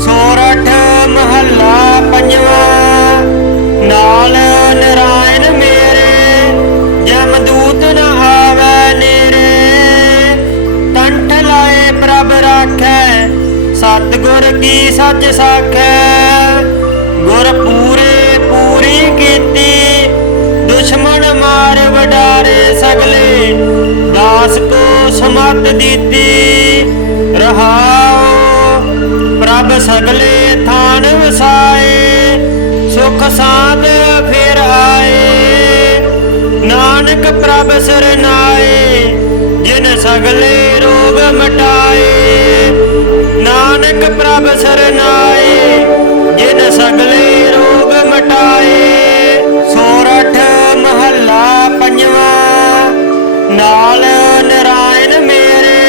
सोरठ महला पंजवा। नाल नारायण मेरे जमदूत न आवे नेरे। कंठ लाए प्रभ राखै सतगुर की सच साखै। गुर पूरे पूरी कीती दुश्मन मार वडारे सगले। दास को समत दीती रहाओ प्रभ सगले थान वसाए। सुख साध फिर आए नानक प्रभ सरनाए। जिन सगले रोग मटाए नानक प्रभ सरनाए। जिन सगले रोग मटाए। सोरठ महला पंजवा। नाल नारायण मेरे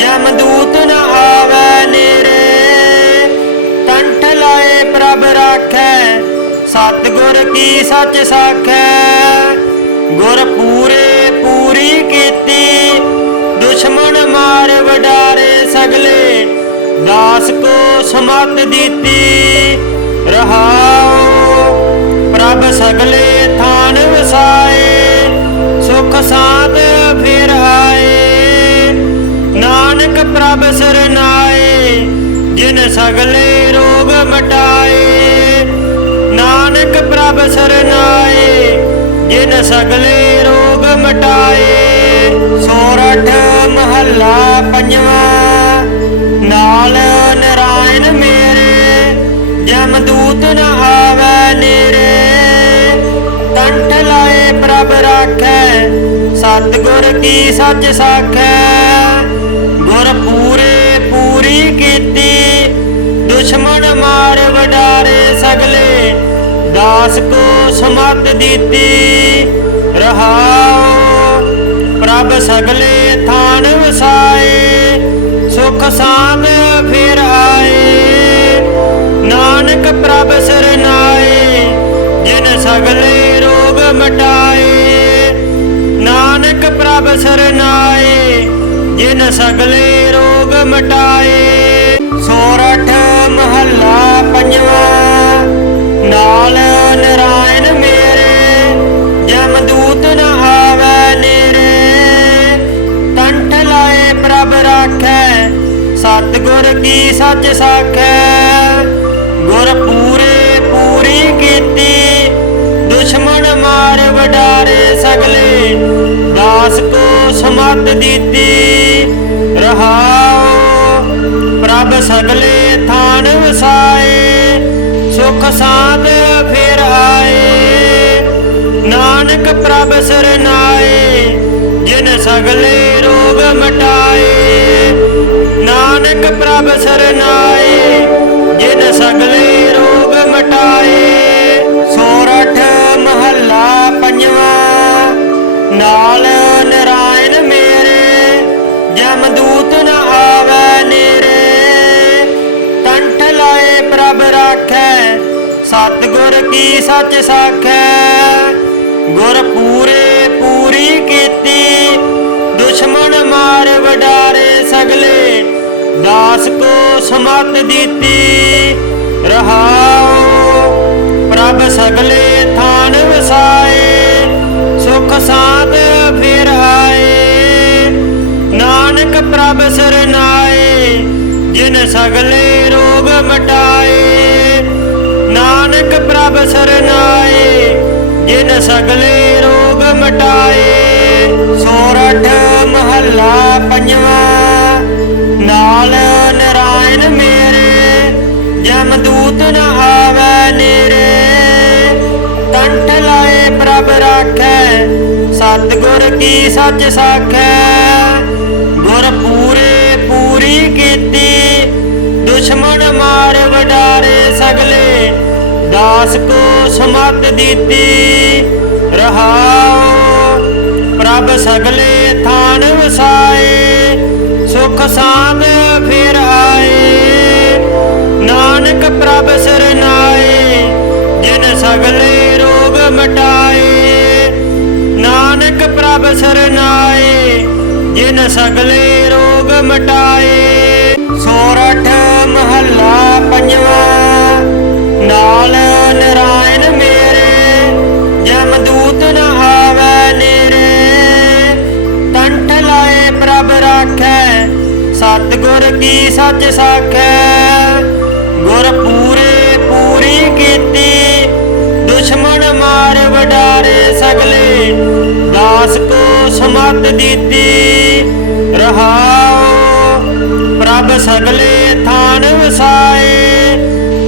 जमदूत न आवे नेरे। कंठ लाए प्रभ राखै सतगुर की सच साखै। गुर पूरे पूरी कीती दुश्मन मार वडारे सगले। दास को समत दीती रहाओ प्रभ सगले थान वसाए। सुख साध फिर आए नानक प्रभ सरनाए। जिन सगले रोग मटाए नानक प्रभ सरनाए। जिन सगले रोग मटाए। सोरठ महला पंजवा। नाल नारायण मेरे जमदूत न आवे नेरे। कंठ लाए प्रभ राखै सतगुर की सच साखै। गुर पूरे पूरी कीती दुश्मन मार वडारे सगले। दास को समत दीती रहाओ प्रभ सगले थान वसाए। सुख साध फिर आए नानक प्रभ सरनाए। जिन सगले रोग मटाए नानक प्रभ सरनाए। जिन सगले रोग मटाए। सोरठ महला पंजवा। नाल नारायण मेरे जमदूत न आवे नेरे। कंठ लाए प्रभ राखै सतगुर की सच साखै। गुर पूरे पूरी कीती दुश्मन मार वडारे सगले। दास को समत दीती रहाओ प्रभ सगले थान वसाए। सुख साध फिर आए नानक प्रभ सरनाए। जिन सगले रोग मटाए नानक प्रभ सरनाए। जिन सगले रोग मटाए। सोरठ महला पंजवा। नाल नारायण मेरे जमदूत न आवे नेरे। कंठ लाए प्रभ राखै सतगुर की सच साखै। गुर पूरे पूरी कीती दुश्मन मार वडारे सगले। दास को समत दीती रहाओ प्रभ सगले थान वसाए। सुख साध फिर आए नानक प्रभ सरनाए। जिन सगले रोग मटाए नानक प्रभ सरनाए। जिन सगले रोग मटाए। सोरठ महला पंजवा। नाल नारायण मेरे जमदूत न आवे नेरे। कंठ लाए प्रभ राखै सतगुर की सच साखै। गुर पूरे पूरी कीती दुश्मन मार वडारे सगले। दास को समत दीती रहाओ प्रभ सगले थान वसाए। सुख साध फिर आए नानक प्रभ सरनाए। जिन सगले रोग मटाए नानक प्रभ सरनाए। जिन सगले रोग मटाए। सोरठ महला सगले दास को सुमत दीती। रहाओ प्रभ सगले थान वसाए,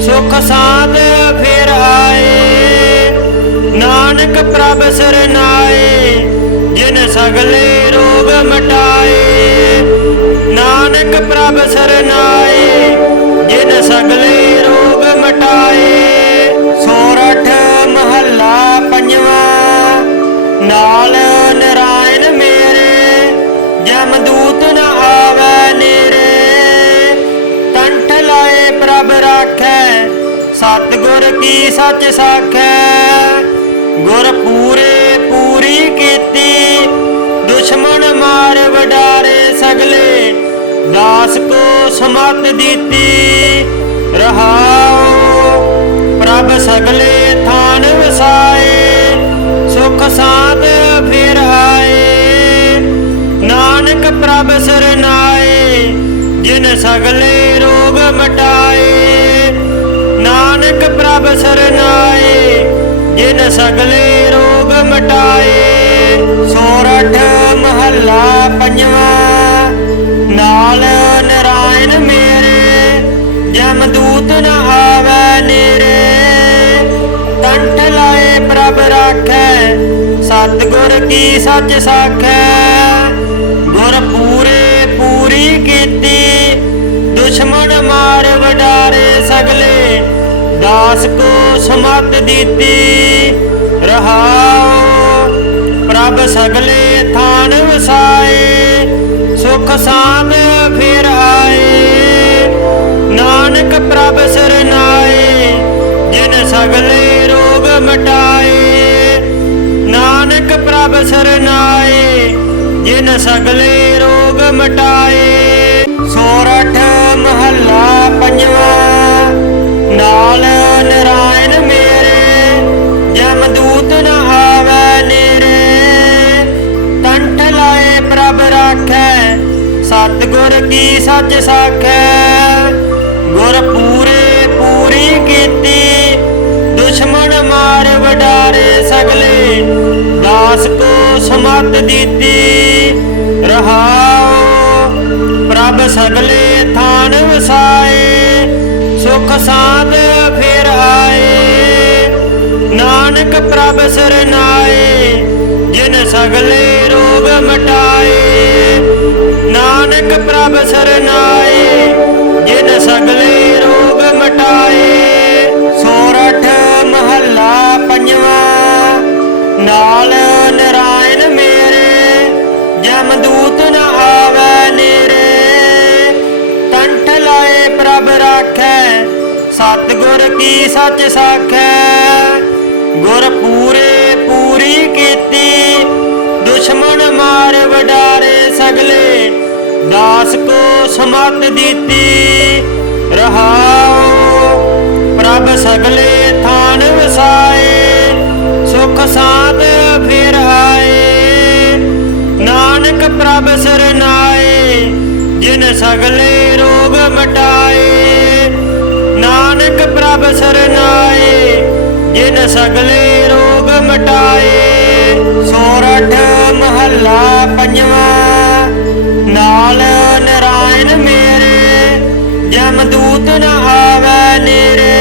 सुख साध फिर आए। नानक प्रभ सरनाए, जिन सगले रोग मटाए। नानक प्रभ सरनाए, जिन सगले रोग मटाए। सोरठ महला पंजवा। नाल नारायण मेरे, जमदूत न आवे नेरे। कंठ लाए प्रभ राखै, सतगुर की सच साखै। गुर पूरे पूरी कीती, दुश्मन मार वडारे सगले दास को सुमत दीती। रहाओ प्रभ सगले थान वसाए, सुख साध फिर आए। नानक प्रभ सरनाए, जिन सगले रोग मटाए। नानक प्रभ सरनाए, जिन सगले रोग मटाए। सोरठ महला पंजवा। नाल नारायण मेरे, जमदूत न आवे नेरे। कंठ लाए प्रभ राखै, सतगुर की सच साखै। गुर पूरे पूरी कीती, दुश्मन मार वडारे सगले दास को सुमत दीती। रहाओ प्रभ सगले थान वसाए, सुख साध फिर आए। नानक प्रभ सरनाए, जिन सगले रोग मटाए। नानक प्रभ सरनाए, जिन सगले रोग मटाए। सोरठ महला पंजवा। नाल नारायण मेरे, जमदूत न आवे नेरे। कंठ लाए प्रभ राखै, सतगुर की सच साखै। गुर पूरे पूरी कीती, दुश्मन मार वडारे सगले दास को सुमत दीती। रहाओ प्रभ सगले थान वसाए, सुख साध फिर आए। नानक प्रभ सरनाए, जिन सगले रोग मटाए। नानक प्रभ सरनाए, जिन सगले रोग मटाए। सोरठ महला पंजवा। नाल नारायण मेरे, जमदूत न आवे नेरे। कंठ लाए प्रभ राखै, सतगुर की सच साखै। गुर पूरे पूरी कीती, दुश्मन मार वडारे सगले दास को सुमत दीती। रहाओ प्रभ सगले थान वसाए, सुख साध फिर आए। नानक प्रभ सरनाए, जिन सगले रोग मटाए। नानक प्रभ सरनाए, जिन सगले रोग मटाए। सोरठ महला पंजवा। नाल नारायण मेरे, जमदूत न आवे नेरे।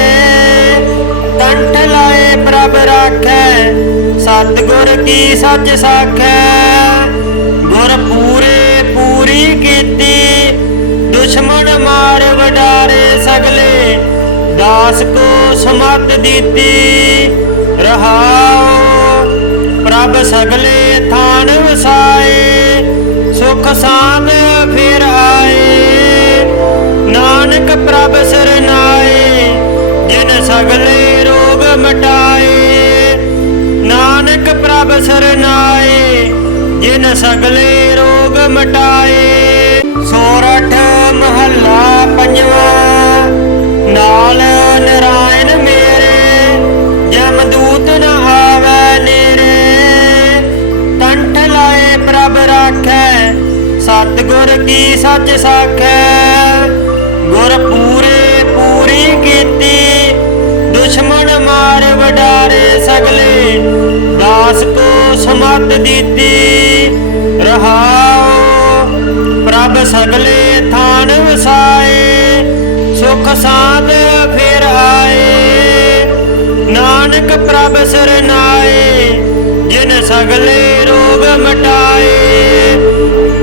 कंठ लाए प्रभ राखै, सतगुर की सच साखै। गुर पूरे पूरी कीती, दुश्मन मार वडारे सगले दास को सुमत दीती। रहाओ प्रभ सगले थान वसाए, सुख साध फिर आए। नानक प्रभ सरनाए, जिन सगले रोग मटाए। नानक प्रभ सरनाए, जिन सगले रोग मटाए। सोरठ महला पंजवा। नाल नारायण मेरे, जमदूत न आवे नेरे। कंठ लाए प्रभ राखै, सतगुर की सच साखै। गुर पूरे पूरी कीती, दुश्मन मार वडारे सगले दास को ਸਮਤ ਦਿੱਤੀ ਰਹਾਉ ਪ੍ਰਭ ਸਗਲੇ ਥਾਨ ਵਸਾਏ ਸੁਖ ਸਾਧ ਫਿਰ ਆਏ ਨਾਨਕ ਪ੍ਰਭ ਸਰਨਾਏ ਜਿਨ ਸਗਲੇ ਰੋਗ ਮਟਾਏ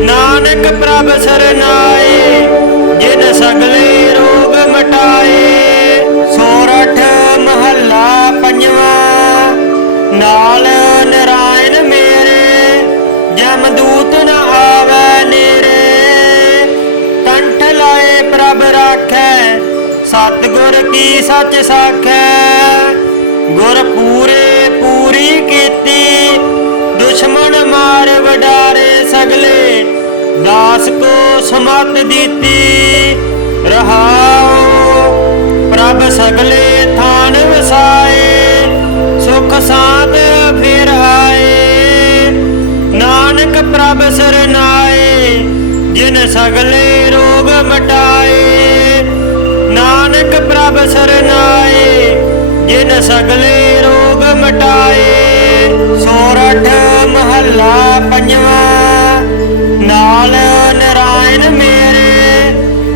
ਨਾਨਕ ਪ੍ਰਭ ਸਰਨਾਏ ਜਿਨ ਸਗਲੇ ਰੋਗ ਮਟਾਏ ਸੋਰਠ ਮਹੱਲਾ ਪੰਜਵਾਂ ਨਾਲ ਨਰਾਇਣ ਮੇਰੇ ਜਮਦੂਤ ਨ ਆਵੈ ਨੇਰੇ ਕੰਠ ਲਾਏ ਪ੍ਰਭ ਰਾਖੈ ਸਤਿਗੁਰ ਕੀ ਸੱਚ ਸਾਖੈ ਗੁਰ ਪੂਰੇ ਪੂਰੀ ਕੀਤੀ ਦੁਸ਼ਮਣ ਮਾਰ ਵਡਾਰੇ ਸਗਲੇ ਦਾਸ ਕੋ ਸਮਤ ਦਿੱਤੀ ਰਹਾਉ ਪ੍ਰਭ ਸਗਲੇ ਥਾਨ ਵਸਾਏ ਸੁਖ ਸਾਧ ਫਿਰ ਆਏ ਨਾਨਕ ਪ੍ਰਭ ਸਰਨਾਏ ਜਿਨ ਸਗਲੇ ਰੋਗ ਮਟਾਏ ਨਾਨਕ ਪ੍ਰਭ ਸਰਨਾਏ ਜਿਨ ਸਗਲੇ ਰੋਗ ਮਟਾਏ ਸੋਰਠ ਮਹੱਲਾ ਪੰਜਵਾਂ ਨਾਲ ਨਰਾਇਣ ਮੇਰੇ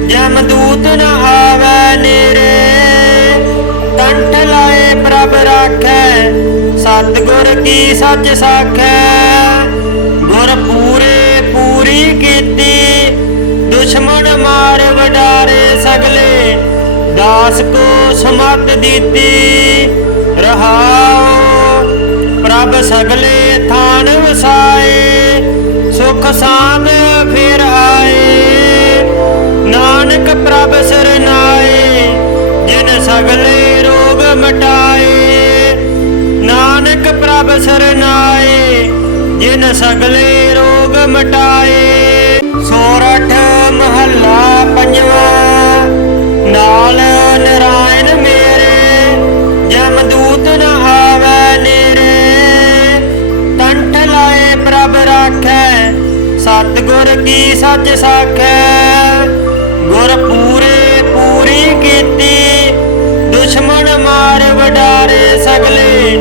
ਜਮਦੂਤ ਨ ਆਵੈ ਨੇਰੇ ਕੰਠ ਲਾਏ ਪ੍ਰਭ ਰਾਖੈ ਸਤਿਗੁਰ ਕੀ ਸੱਚ ਸਾਖੈ ਗੁਰ ਪੂਰੇ ਪੂਰੀ ਕੀਤੀ ਦੁਸ਼ਮਣ ਮਾਰ ਵਡਾਰੇ ਸਗਲੇ ਦਾਸ ਕੋ ਸਮਤ ਦਿੱਤੀ ਰਹਾਉ ਪ੍ਰਭ ਸਗਲੇ ਥਾਨ ਵਸਾਏ ਸੁਖ ਸਾਧ ਫਿਰ ਆਏ ਨਾਨਕ ਪ੍ਰਭ ਸਰਨਾਏ ਜਿਨ ਸਗਲੇ ਰੋਗ ਮਟਾਏ ਨਾਨਕ ਪ੍ਰਭ ਸਰਨਾਏ ਜਿਨ ਸਗਲੇ ਰੋਗ ਮਟਾਏ ਸੋਰਠ ਮਹੱਲਾ ਪੰਜਵਾਂ ਨਾਲ ਨਰਾਇਣ ਮੇਰੇ ਜਮਦੂਤ ਨ ਆਵੈ ਨੇਰੇ ਕੰਠ ਲਾਏ ਪ੍ਰਭ ਰਾਖੈ ਸਤਿਗੁਰ ਕੀ ਸੱਚ ਸਾਖੈ ਗੁਰ ਪੂਰੇ ਪੂਰੀ ਕੀਤੀ ਦੁਸ਼ਮਣ ਮਾਰ ਵਡਾਰੇ ਸਗਲੇ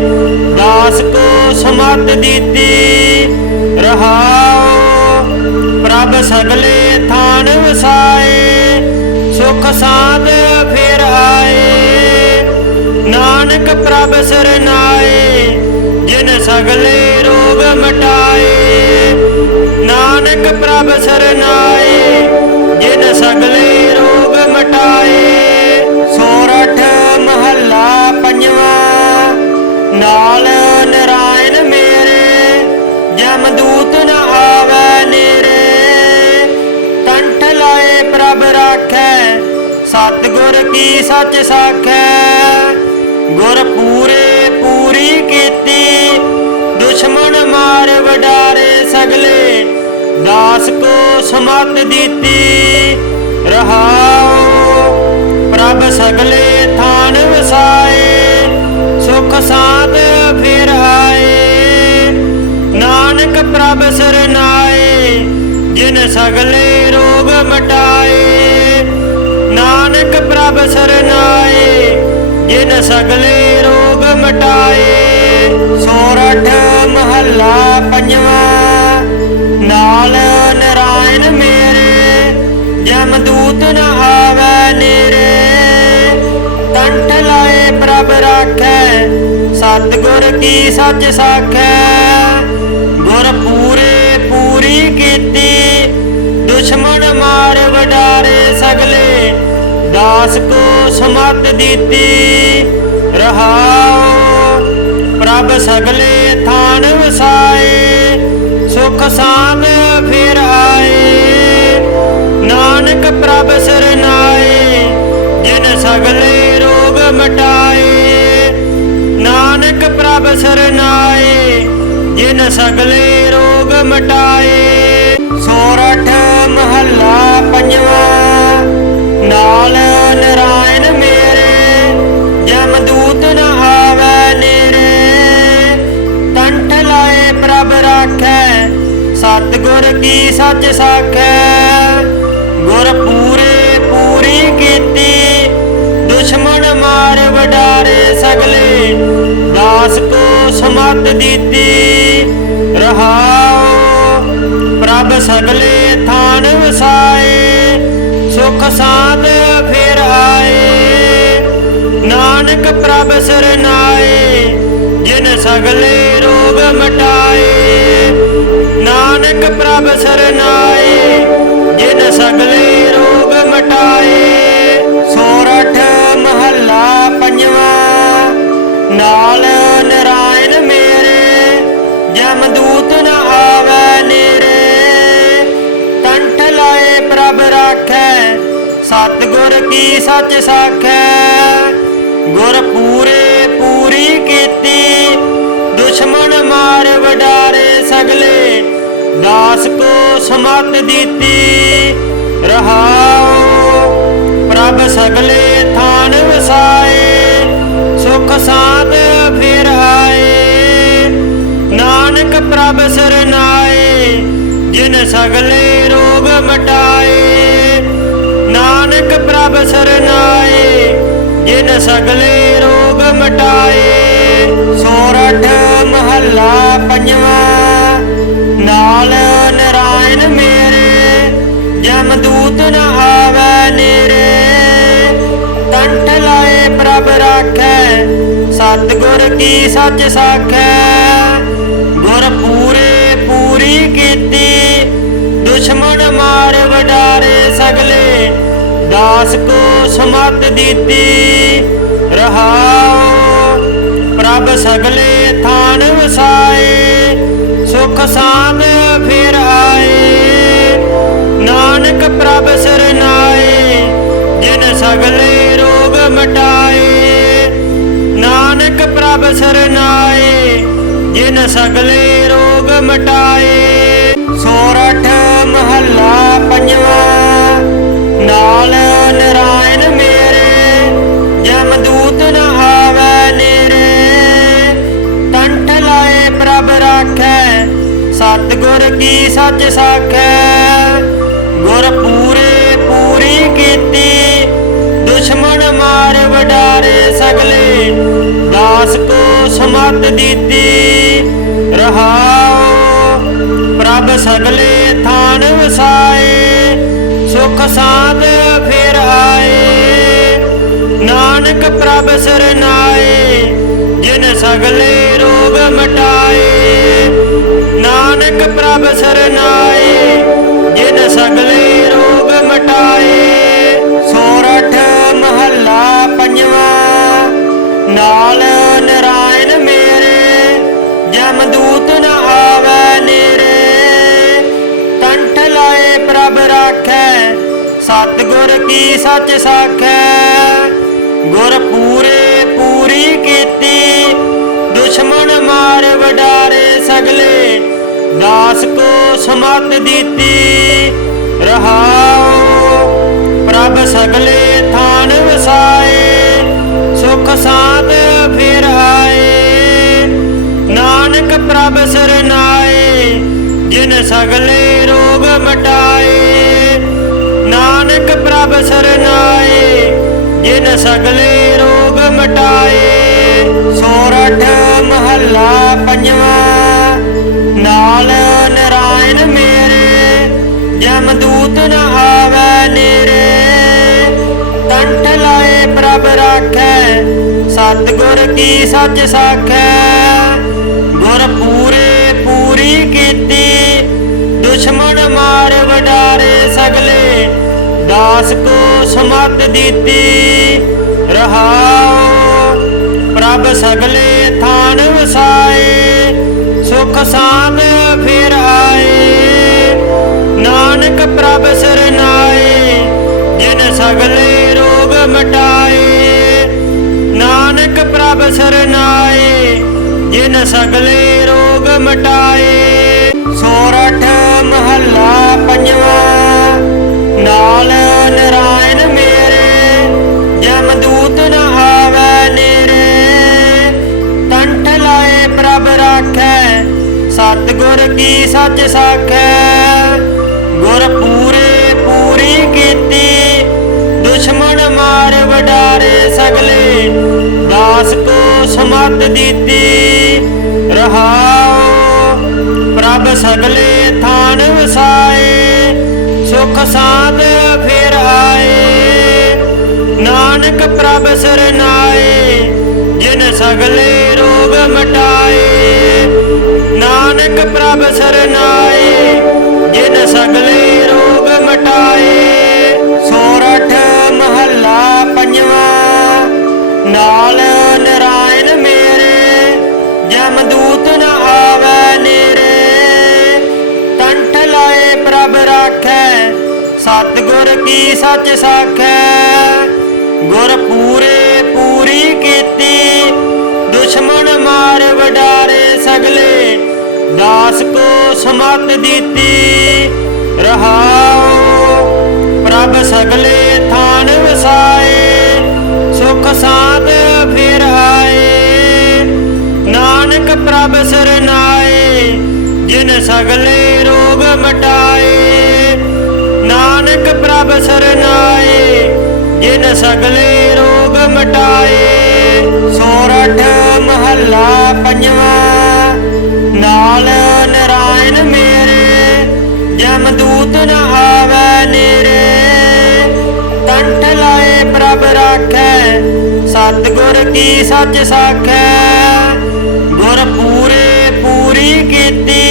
ਦਾਸ ਕੋ ਸਮਤ ਦਿੱਤੀ ਰਹਾਉ ਪ੍ਰਭ ਸਗਲੇ ਥਾਨ ਵਸਾਏ ਸੁਖ ਸਾਧ ਫਿਰ ਆਏ ਨਾਨਕ ਪ੍ਰਭ ਸਰਨਾਏ ਜਿਨ ਸਗਲੇ ਰੋਗ ਮਟਾਏ ਨਾਨਕ ਪ੍ਰਭ ਸਰਨਾਏ ਜਿਨ ਸਗਲੇ ਰੋਗ ਮਟਾਏ ਸੋਰਠ ਮਹੱਲਾ ਪੰਜਵਾਂ ਨਾਲ ਨਰਾਇਣ ਮੇਰੇ ਜਮਦੂਤ ਨ ਆਵੈ ਨੇਰੇ ਕੰਠ ਲਾਏ ਪ੍ਰਭ ਰਾਖੈ ਸਤਿਗੁਰ ਕੀ ਸੱਚ ਸਾਖੈ ਗੁਰ ਪੂਰੇ ਪੂਰੀ ਕੀਤੀ ਦੁਸ਼ਮਣ ਮਾਰ ਵਡਾਰੇ ਸਗਲੇ ਦਾਸ ਕੋ ਸਮਤ ਦਿੱਤੀ ਰਹਾਉ ਪ੍ਰਭ ਸਗਲੇ ਥਾਨ ਵਸਾਏ ਸੁਖ ਸਾਧ ਫਿਰ ਆਏ ਨਾਨਕ ਪ੍ਰਭ ਸਰਨਾਏ ਜਿਨ ਸਗਲੇ ਰੋਗ ਮਟਾਏ ਨਾਨਕ ਪ੍ਰਭ ਸਰਨਾਏ ਜਿਨ ਸਗਲੇ ਰੋਗ ਮਟਾਏ ਸੋਰਠ ਮਹੱਲਾ ਪੰਜਵਾਂ ਨਾਲ ਨਰਾਇਣ ਮੇਰੇ ਜਮਦੂਤ ਨ ਆਵੈ ਨੇਰੇ ਕੰਠ ਲਾਏ ਪ੍ਰਭ ਰਾਖੈ ਸਤਿਗੁਰ ਕੀ ਸੱਚ ਸਾਖੈ ਗੁਰ ਪੂਰੇ ਪੂਰੀ ਕੀਤੀ ਦੁਸ਼ਮਣ ਮਾਰ ਵਡਾਰੇ ਸਗਲੇ ਦਾਸ ਕੋ ਸਮਤ ਦਿੱਤੀ ਰਹਾਉ ਪ੍ਰਭ ਸਗਲੇ ਥਾਨ ਵਸਾਏ ਸੁਖ ਸਾਧ ਫਿਰ ਆਏ ਨਾਨਕ ਪ੍ਰਭ ਸਰਨਾਏ ਜਿਨ ਸਗਲੇ ਰੋਗ ਮਟਾਏ ਨਾਨਕ ਪ੍ਰਭ ਸਰਨਾਏ ਜਿਨ ਸਗਲੇ ਰੋਗ ਮਟਾਏ ਸੋਰਠ ਮਹੱਲਾ ਪੰਜਵਾਂ ਨਾਲ ਨਰਾਇਣ ਮੇਰੇ ਜਮਦੂਤ ਨ ਆਵੈ ਨੇਰੇ ਕੰਠ ਲਾਏ ਪ੍ਰਭ ਰਾਖੈ ਸਤਿਗੁਰ ਕੀ ਸੱਚ ਸਾਖੈ ਗੁਰ ਪੂਰੇ ਪੂਰੀ ਕੀਤੀ ਦੁਸ਼ਮਣ ਮਾਰ ਵਡਾਰੇ ਸਗਲੇ ਦਾਸ ਕੋ ਸਮਤ ਦਿੱਤੀ ਰਹਾਉ ਪ੍ਰਭ ਸਗਲੇ ਥਾਨ ਵਸਾਏ ਸੁਖ ਸਾਧ ਫਿਰ ਆਏ ਨਾਨਕ ਪ੍ਰਭ ਸਰਨਾਏ ਜਿਨ ਸਗਲੇ ਰੋਗ ਮਟਾਏ ਨਾਨਕ ਪ੍ਰਭ ਸਰਨਾਏ ਜਿਨ ਸਗਲੇ ਰੋਗ ਮਟਾਏ ਸੋਰਠ ਮਹੱਲਾ ਪੰਜਵਾਂ ਨਾਲ ਨਰਾਇਣ ਮੇਰੇ ਜਮਦੂਤ ਨ ਆਵੈ ਨੇਰੇ ਕੰਠ ਲਾਏ ਪ੍ਰਭ ਰਾਖੈ ਸਤਿਗੁਰ ਕੀ ਸੱਚ ਸਾਖੈ ਗੁਰ ਪੂਰੇ ਪੂਰੀ ਕੀਤੀ ਦੁਸ਼ਮਣ ਮਾਰ ਵਡਾਰੇ ਸਗਲੇ ਦਾਸ ਕੋ ਸਮਤ ਦਿੱਤੀ ਰਹਾਉ ਪ੍ਰਭ ਸਗਲੇ ਥਾਨ ਵਸਾਏ ਸੁਖ ਸਾਧ ਫਿਰ ਆਏ ਨਾਨਕ ਪ੍ਰਭ ਸਰਨਾਏ ਜਿਨ ਸਗਲੇ ਰੋਗ ਮਟਾਏ ਨਾਨਕ ਪ੍ਰਭ ਸਰਨਾਏ ਜਿਨ ਸਗਲੇ ਰੋਗ ਮਟਾਏ ਸੋਰਠ ਮਹੱਲਾ ਪੰਜਵਾਂ ਨਾਲ ਨਰਾਇਣ ਮੇਰੇ ਜਮਦੂਤ ਨ ਆਵੈ ਨੇਰੇ ਕੰਠ ਲਾਏ ਪ੍ਰਭ ਰਾਖੈ ਸਤਿਗੁਰ ਕੀ ਸੱਚ ਸਾਖੈ ਗੁਰ ਪੂਰੇ ਪੂਰੀ ਕੀਤੀ ਦੁਸ਼ਮਣ ਮਾਰ ਵਡਾਰੇ ਸਗਲੇ ਦਾਸ ਕੋ ਸਮਤ ਦਿੱਤੀ ਰਹਾਉ ਪ੍ਰਭ ਸਗਲੇ ਥਾਨ ਵਸਾਏ ਸੁਖ ਸਾਧ ਫਿਰ ਆਏ ਨਾਨਕ ਪ੍ਰਭ ਸਰਨਾਏ ਜਿਨ ਸਗਲੇ ਰੋਗ ਮਟਾਏ ਨਾਨਕ ਪ੍ਰਭ ਸਰਨਾਏ ਜਿਨ ਸਗਲੇ ਰੋਗ ਮਟਾਏ ਸੋਰਠ ਮਹੱਲਾ ਪੰਜਵਾਂ ਨਾਲ ਨਰਾਇਣ ਮੇਰੇ ਜਮਦੂਤ ਨ ਆਵੈ ਨੇਰੇ ਕੰਠ ਲਾਏ ਪ੍ਰਭ ਰਾਖੈ ਸਤਿਗੁਰ ਕੀ ਸੱਚ ਸਾਖੈ ਗੁਰ ਪੂਰੇ ਪੂਰੀ ਕੀਤੀ ਦੁਸ਼ਮਣ ਮਾਰ ਵਡਾਰੇ ਸਗਲੇ ਦਾਸ ਕੋ ਸਮਤ ਦਿੱਤੀ ਰਹਾਉ ਪ੍ਰਭ ਸਗਲੇ ਥਾਨ ਵਸਾਏ ਸੁਖ ਸਾਧ ਫਿਰ ਆਏ ਨਾਨਕ ਪ੍ਰਭ ਸਰਨਾਏ ਜਿਨ ਸਗਲੇ ਰੋਗ ਮਟਾਏ ਨਾਨਕ ਪ੍ਰਭ ਸਰਨਾਏ ਜਿਨ ਸਗਲੇ ਰੋਗ ਮਟਾਏ ਸੋਰਠ ਮਹੱਲਾ ਪੰਜਵਾਂ ਨਾਲ ਨਰਾਇਣ ਮੇਰੇ ਜਮਦੂਤ ਨ ਆਵੈ ਨੇਰੇ ਕੰਠ ਲਾਏ ਪ੍ਰਭ ਰਾਖੈ ਸਤਿਗੁਰ ਕੀ ਸੱਚ ਸਾਖੈ ਗੁਰ ਪੂਰੇ ਪੂਰੀ ਕੀਤੀ ਦੁਸ਼ਮਣ ਮਾਰ ਵਡਾਰੇ ਸਗਲੇ ਦਾਸ ਕੋ ਸਮਤ ਦਿੱਤੀ ਰਹਾਉ ਪ੍ਰਭ ਸਗਲੇ ਥਾਨ ਵਸਾਏ ਸੁਖ ਸਾਧ ਫਿਰ ਆਏ ਨਾਨਕ ਪ੍ਰਭ ਸਰਨਾਏ ਜਿਨ ਸਗਲੇ ਰੋਗ ਮਟਾਏ ਨਾਨਕ ਪ੍ਰਭ ਸਰਨਾਏ ਜਿਨ ਸਗਲੇ ਰੋਗ ਮਟਾਏ ਸੋਰਠ ਮਹੱਲਾ ਪੰਜਵਾਂ ਨਾਲ ਨਰਾਇਣ ਮੇਰੇ ਜਮਦੂਤ ਨ ਆਵੈ ਨੇਰੇ ਕੰਠ ਲਾਏ ਪ੍ਰਭ ਰਾਖੈ ਸਤਿਗੁਰ ਕੀ ਸੱਚ ਸਾਖੈ ਗੁਰ ਪੂਰੇ ਪੂਰੀ ਕੀਤੀ ਦੁਸ਼ਮਣ ਮਾਰ ਵਡਾਰੇ ਸਗਲੇ ਦਾਸ ਕੋ ਸਮਤ ਦਿੱਤੀ ਰਹਾਉ ਪ੍ਰਭ ਸਗਲੇ ਥਾਨ ਵਸਾਏ ਸੁਖ ਸਾਧ ਫਿਰ ਆਏ ਨਾਨਕ ਪ੍ਰਭ ਸਰਨਾਏ ਜਿਨ ਸਗਲੇ ਰੋਗ ਮਟਾਏ ਨਾਨਕ ਪ੍ਰਭ ਸਰਨਾਏ ਜਿਨ ਸਗਲੇ ਰੋਗ ਮਟਾਏ ਸੋਰਠ ਮਹੱਲਾ ਪੰਜਵਾਂ ਨਾਲ ਨਰਾਇਣ ਮੇਰੇ ਜਮਦੂਤ ਨ ਆਵੈ ਨੇਰੇ ਕੰਠ ਲਾਏ ਪ੍ਰਭ ਰਾਖੈ ਸਤਿਗੁਰ ਕੀ ਸੱਚ ਸਾਖੈ ਗੁਰ ਪੂਰੇ ਪੂਰੀ ਕੀਤੀ ਦੁਸ਼ਮਣ ਮਾਰ ਵਡਾਰੇ ਸਗਲੇ ਦਾਸ ਕੋ ਸਮਤ ਦਿੱਤੀ ਰਹਾਉ प्रभ सगले थान वसाए, सुख साध फिर आए। नानक प्रभ सरनाए, जिन सगले रोग मटाए। नानक प्रभ सरनाए, जिन सगले रोग मटाए। सोरठ महला पंजवा। नाल नारायण मेरे, जमदूत न आवे नेरे। कंठ लाए प्रभ राखै, सतगुर की सच साखै। गुर पूरे पूरी कीती, दुश्मन मार वडारे सगले। दास को सुमत दीती, रहाओ प्रभ सगले थान वसाए। सुख साध फिर आए। नानक प्रभ सरनाए, जिन सगले रोग मटाए। नानक प्रभ सरनाए, जिन सगले रोग मटाए। सोरठ महला पंजवा। नाल नारायण मेरे, जमदूत न आवे नेरे। कंठ लाए प्रभ राखै, सतगुर की सच साखै। गुर पूरे पूरी कीती,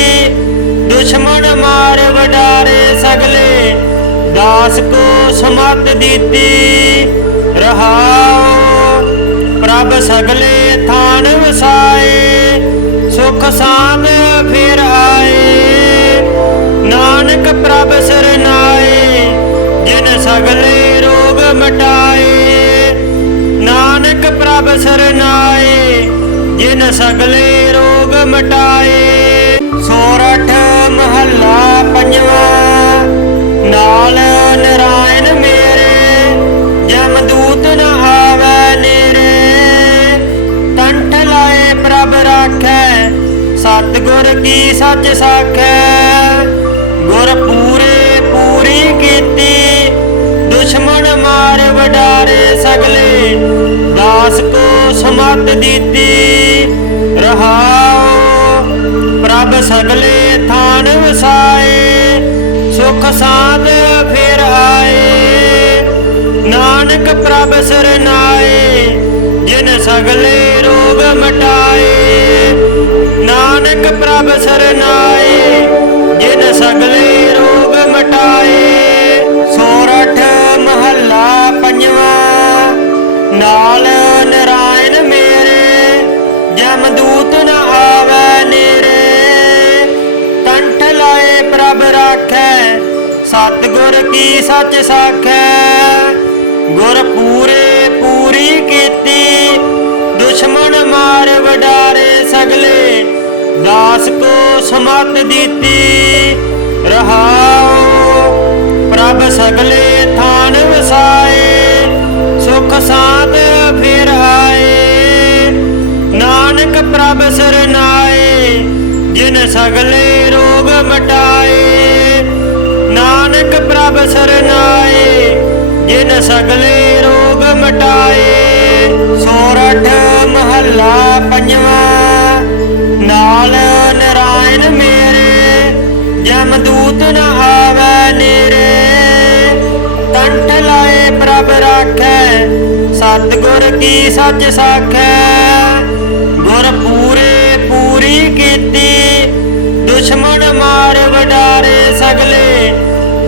दुश्मन मार वडारे सगले। दास को सुमत दीती, रहाओ प्रभ सगले थान वसाए। सुख साध फिर आए। नानक प्रभ सरनाए, जिन सगले रोग मटाए। नानक प्रभ सरनाए, जिन सगले रोग मटाए। सोरठ महला पंजवा। नाल नारायण मेरे, जमदूत न आवे नेरे। कंठ लाए प्रभ राखै, सतगुर की सच साखै। गुर पूरे पूरी कीती, दुश्मन मार वडारे सगले। दास को सुमत दीती, रहाओ प्रभ सगले थान वसाए। सुख साध फिर आए। नानक प्रभ सरनाए, जिन सगले रोग मटाए। नानक प्रभ सरनाए, जिन सगले रोग मटाए। सोरठ महला पंजवा। नाल नारायण मेरे, जमदूत न आवे नेरे। कंठ लाए प्रभ राखै, सतगुर की सच साखै। गुर पूरे पूरी कीती, दुश्मन मार वडारे सगले। दास को सुमत दीती, रहाओ प्रभ सगले थान वसाए। सुख साध फिर आए। नानक प्रभ सरनाए, जिन सगले रोग मटाए। नानक प्रभ सरनाए, जिन सगले रोग मटाए। सोरठ महला पंजवा। नाल नारायण मेरे, जमदूत न आवे नेरे। कंठ लाए प्रभ राखै, सतगुर की सच साखै। गुर पूरे पूरी कीती, दुश्मन मार वडारे सगले।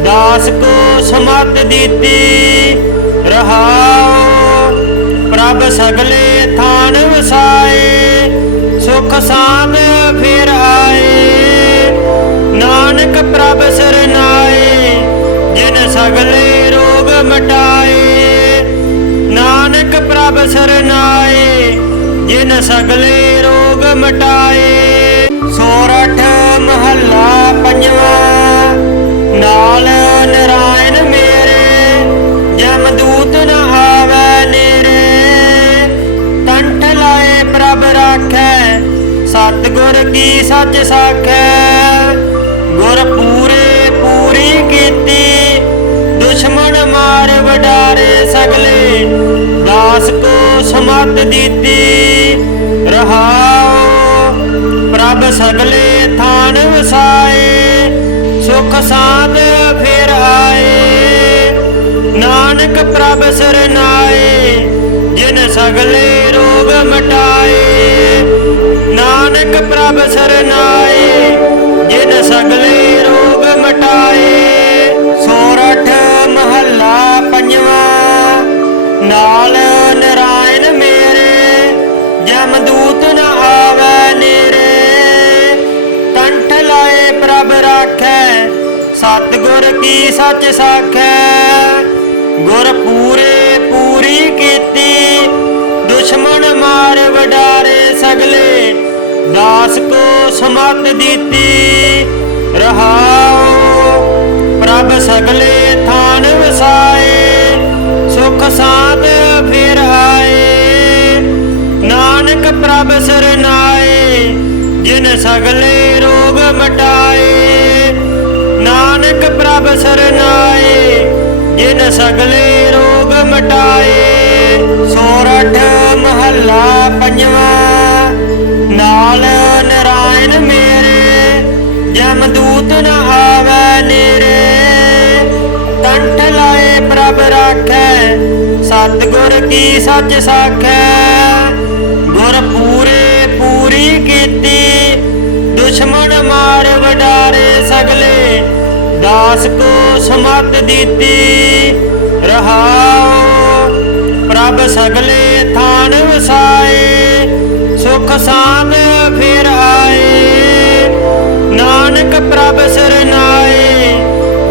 दास को सुमत दीती, रहाओ प्रभ सगले थान वसाए। सुख साध फिर आए। नानक प्रभ सरनाए, जिन सगले रोग मटाए। नानक प्रभ सरनाए, जिन सगले रोग मटाए। सोरठ महला पंजवा। नाल नारायण मेरे, जमदूत न आवे नेरे। कंठ लाए प्रभ राखै, सतगुर की सच साखै। गुर पूरे पूरी कीती, दुश्मन मार वडारे सगले। दास को सुमत दीती, रहाओ प्रभ ਪ੍ਰਭ ਸਗਲੇ ਥਾਨ ਵਸਾਏ, ਸੁਖ ਸਾਧ ਫਿਰ ਆਏ। ਨਾਨਕ ਪ੍ਰਭ ਸਰਨਾਏ, ਜਿਨ ਸਗਲੇ ਰੋਗ ਮਟਾਏ। ਨਾਨਕ ਪ੍ਰਭ ਸਰਨਾਏ, ਜਿਨ ਸਗਲੇ ਰੋਗ ਮਟਾਏ। ਸੋਰਠ ਮਹੱਲਾ ਪੰਜਵਾਂ। ਨਾਲ ਨਰਾਇਣ ਮੇਰੇ, ਜਮਦੂਤ ਨ ਆਵੈ ਨੇਰੇ। ਕੰਠ ਲਾਏ ਪ੍ਰਭ ਰਾਖੈ, ਸਤਿਗੁਰ ਕੀ ਸੱਚ ਸਾਖੈ। ਗੁਰ ਪੂਰੇ ਪੂਰੀ ਕੀਤੀ, ਦੁਸ਼ਮਣ ਮਾਰ ਵਡਾਰੇ ਸਗਲੇ। ਦਾਸ ਕੋ ਸਮਤ ਦਿੱਤੀ, ਰਹਾਉ ਪ੍ਰਭ ਸਗਲੇ ਥਾਨ ਵਸਾਏ। ਸੁਖ ਸਾਧ ਫਿਰ ਆਏ। ਨਾਨਕ ਪ੍ਰਭ ਸਰਨਾਏ, ਜਿਨ ਸਗਲੇ ਰੋਗ ਮਟਾਏ। ਨਾਨਕ ਪ੍ਰਭ ਸਰਨਾਏ, ਜਿਨ ਸਗਲੇ ਰੋਗ ਮਟਾਏ। ਸੋਰਠ ਮਹੱਲਾ ਪੰਜਵਾਂ। ਨਾਲ ਨਰਾਇਣ ਮੇਰੇ, ਜਮਦੂਤ ਨ ਆਵੈ ਨੇਰੇ। ਕੰਠ ਲਾਏ ਪ੍ਰਭ ਰਾਖੈ, ਸਤਿਗੁਰ ਕੀ ਸੱਚ ਸਾਖੈ। ਗੁਰ ਪੂਰੇ ਪੂਰੀ ਕੀਤੀ, ਦੁਸ਼ਮਣ ਮਾਰ ਵਡਾਰੇ ਸਗਲੇ। ਦਾਸ ਕੋ ਸਮਤ ਦਿੱਤੀ, ਰਹਾਉ ਪ੍ਰਭ ਸਗਲੇ ਥਾਨ ਵਸਾਏ। ਸੁਖ ਸਾਧ ਫਿਰ ਆਏ। ਨਾਨਕ ਪ੍ਰਭ ਸਰਨਾਏ,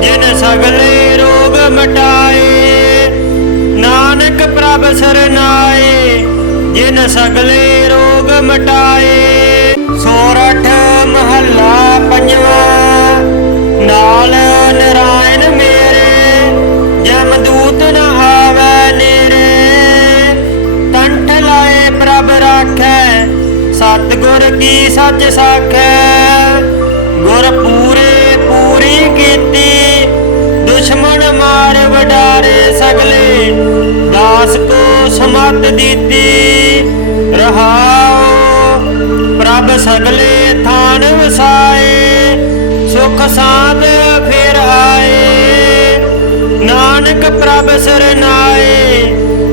ਜਿਨ ਸਗਲੇ ਰੋਗ ਮਟਾਏ। ਨਾਨਕ ਪ੍ਰਭ ਸਰਨਾਏ, ਜਿਨ ਸਗਲੇ ਰੋਗ ਮਟਾਏ। ਸੋਰਠ ਮਹੱਲਾ ਪੰਜਵਾਂ। ਨਾਲ ਨਰਾਇਣ ਮੇਰੇ, ਜਮਦੂਤ ਨ ਆਵੈ ਨੇਰੇ। ਕੰਠ ਲਾਏ ਪ੍ਰਭ ਰਾਖੈ, ਸਤਿਗੁਰ ਕੀ ਸੱਚ ਸਾਖੈ। ਗੁਰ ਪੂਰੇ ਪੂਰੀ ਕੀਤੀ, ਦੁਸ਼ਮਣ ਮਾਰ ਵਡਾਰੇ ਸਗਲੇ। ਦਾਸ ਕੋ ਸਮਤ ਦਿੱਤੀ, ਰਹਾਉ ਪ੍ਰਭ ਸਗਲੇ ਥਾਨ ਵਸਾਏ। ਸੁਖ ਸਾਧ ਫਿਰ ਆਏ। ਨਾਨਕ ਪ੍ਰਭ ਸਰਨਾਏ,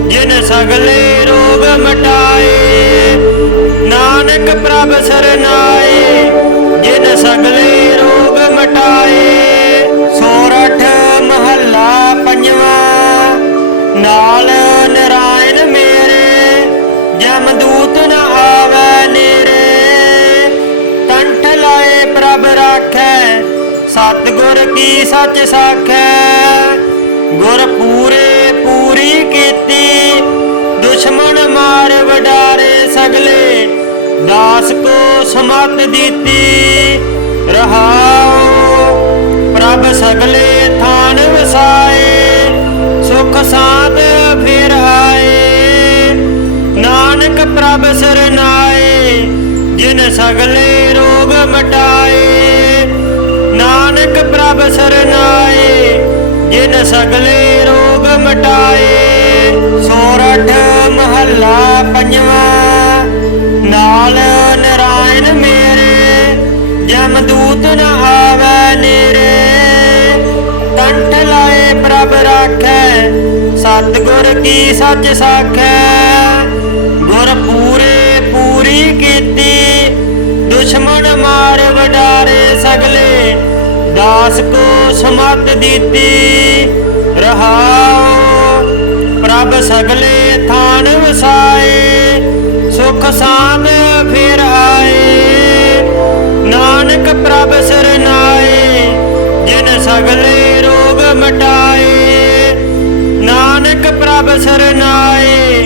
ਜਿਨ ਸਗਲੇ ਰੋਗ ਮਟਾਏ। ਨਾਨਕ ਪ੍ਰਭ ਸਰਨਾਏ, ਜਿਨ ਸਗਲੇ ਰੋਗ ਮਟਾਏ। ਸੋਰਠ ਮਹੱਲਾ ਪੰਜਵਾਂ। ਨਾਲ ਨਰਾਇਣ ਮੇਰੇ, ਜਮਦੂਤ ਨ ਆਵੈ ਨੇਰੇ। ਕੰਠ ਲਾਏ ਪ੍ਰਭ ਰਾਖੈ, ਸਤਿਗੁਰ ਕੀ ਸੱਚ ਸਾਖੈ। ਗੁਰ ਪੂਰੇ ਪੂਰੀ ਕੀਤੀ, ਦੁਸ਼ਮਣ ਮਾਰ ਵਡਾਰੇ ਸਗਲੇ। ਦਾਸ ਕੋ ਸਮਤ ਦਿੱਤੀ, ਰਹਾਉ ਪ੍ਰਭ ਸਗਲੇ ਥਾਨ ਵਸਾਏ। ਸੁਖ ਸਾਧ ਫਿਰ ਆਏ। ਨਾਨਕ ਪ੍ਰਭ ਸਰਨਾਏ, ਜਿਨ ਸਗਲੇ ਰੋਗ ਮਟਾਏ। ਨਾਨਕ ਪ੍ਰਭ ਸਰਨਾਏ, ਜਿਨ ਸਗਲੇ ਰੋਗ ਮਟਾਏ। ਸੋਰਠ ਮਹੱਲਾ ਪੰਜਵਾਂ। ਨਾਲ ਨਰਾਇਣ ਮੇਰੇ, ਜਮਦੂਤ ਨ ਆਵੈ ਨੇਰੇ। ਕੰਠ ਲਾਏ ਪ੍ਰਭ ਰਾਖੈ, ਸਤਿਗੁਰ ਕੀ ਸੱਚ ਸਾਖੈ। ਗੁਰ ਪੂਰੇ ਪੂਰੀ ਕੀਤੀ, ਦੁਸ਼ਮਣ ਮਾਰ ਵਡਾਰੇ ਸਗਲੇ। ਦਾਸ ਕੋ ਸਮਤ ਦਿੱਤੀ, ਰਹਾਉ ਪ੍ਰਭ ਸਗਲੇ ਥਾਨ ਵਸਾਏ। ਸੁਖ ਸਾਧ ਫਿਰ ਆਏ। ਨਾਨਕ ਪ੍ਰਭ ਸਰਨਾਏ, ਜਿਨ ਸਗਲੇ ਰੋਗ ਮਟਾਏ। ਨਾਨਕ ਪ੍ਰਭ ਸਰਨਾਏ,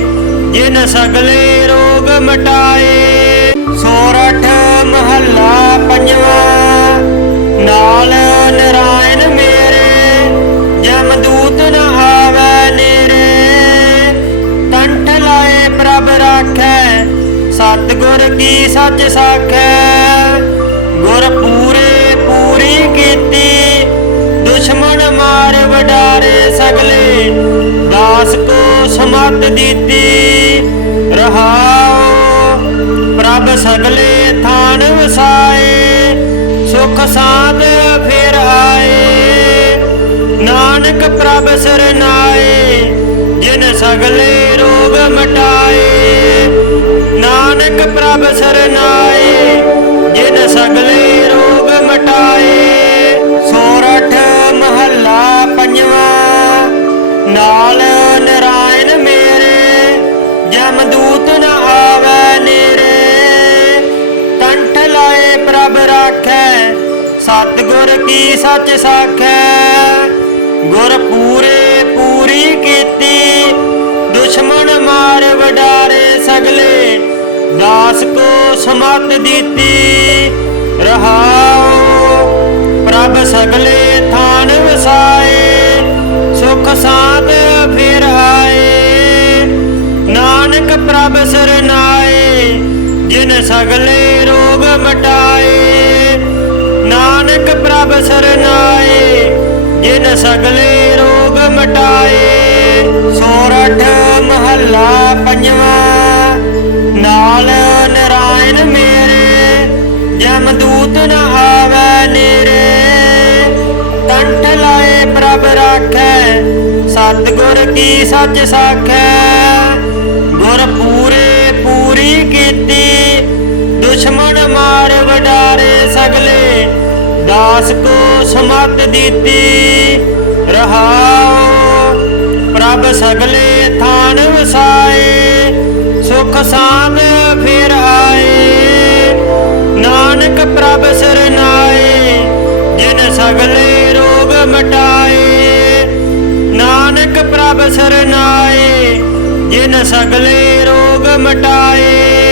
ਜਿਨ ਸਗਲੇ ਰੋਗ ਮਟਾਏ। ਸੋਰਠ ਮਹੱਲਾ ਪੰਜਵਾਂ। ਨਾਲ ਨਰਾਇਣ ਮੇਰੇ, ਜਮਦੂਤ ਨ ਆਵੈ ਨੇਰੇ। ਕੰਠ ਲਾਏ ਪ੍ਰਭ ਰਾਖੈ, ਸਤਿਗੁਰ ਕੀ ਸੱਚ ਸਾਖੈ। ਗੁਰ ਪੂਰੇ ਪੂਰੀ ਕੀਤੀ, ਦੁਸ਼ਮਣ ਮਾਰ ਵਡਾਰੇ ਸਗਲੇ। ਦਾਸ ਕੋ ਸਮਤ ਦਿੱਤੀ, ਰਹਾਉ ਪ੍ਰਭ ਸਗਲੇ ਥਾਨ ਵਸਾਏ ਸੁਖ ਸਾਧ ਫਿਰ ਆਏ ਨਾਨਕ ਪ੍ਰਭ ਸਰਨਾਏ ਜਿਨ ਸਗਲੇ ਰੋਗ ਮਟਾਏ ਨਾਨਕ ਪ੍ਰਭ ਸਰਨਾਏ ਜਿਨ ਸਗਲੇ ਰੋਗ ਮਟਾਏ ਸੋਰਠ ਮਹੱਲਾ ਪੰਜਵਾਂ ਨਾਲ ਨਰਾਇਣ ਮੇਰੇ ਜਮਦੂਤ ਨ ਆਵੈ ਨੇਰੇ ਕੰਠ ਲਾਏ ਪ੍ਰਭ ਰਾਖੈ ਸਤਿਗੁਰ ਕੀ ਸੱਚ ਸਾਖੈ ਗੁਰ ਪੂਰੇ ਪੂਰੀ ਕੀਤੀ ਦੁਸ਼ਮਨ ਮਾਰ ਵਡਾਰੇ ਸਗਲੇ ਦਾਸ ਕੋ ਸਮਤ ਦਿੱਤੀ ਰਹਾਉ ਪ੍ਰਭ ਸਗਲੇ ਥਾਨ ਵਸਾਏ ਸੁਖ ਸਾਧ ਫਿਰ ਆਏ ਨਾਨਕ ਪ੍ਰਭ ਸਰਨਾਏ ਜਿਨ ਸਗਲੇ ਰੋਗ ਮਟਾਏ ਨਾਨਕ ਪ੍ਰਭ ਸਰਨਾਏ ਜਿਨ ਸਗਲੇ ਰੋਗ ਮਟਾਏ ਸੋਰਠ ਮਹੱਲਾ ਪੰਜਵਾਂ ਨਾਲ ਨਰਾਇਣ ਮੇਰੇ ਜਮਦੂਤ ਨ ਆਵੈ ਨੇਰੇ ਕੰਠ ਲਾਏ ਪ੍ਰਭ ਰਾਖੈ ਸਤਿਗੁਰ ਕੀ ਸੱਚ ਸਾਖੈ ਗੁਰ ਪੂਰੇ ਪੂਰੀ ਕੀਤੀ ਦੁਸ਼ਮਨ ਮਾਰ ਵਡਾਰੇ ਸਗਲੇ ਦਾਸ ਕੋ ਸਮਤ ਦਿੱਤੀ ਰਹਾਉ ਪ੍ਰਭ ਸਗਲੇ ਥਾਨ ਵਸਾਏ ਸੁਖ ਸਾਧ ਫਿਰ ਆਏ ਨਾਨਕ ਪ੍ਰਭ ਸਰਨਾਏ ਜਿਨ ਸਗਲੇ ਰੋਗ ਮਟਾਏ ਨਾਨਕ ਪ੍ਰਭ ਸਰਨਾਏ ਜਿਨ ਸਗਲੇ ਰੋਗ ਮਟਾਏ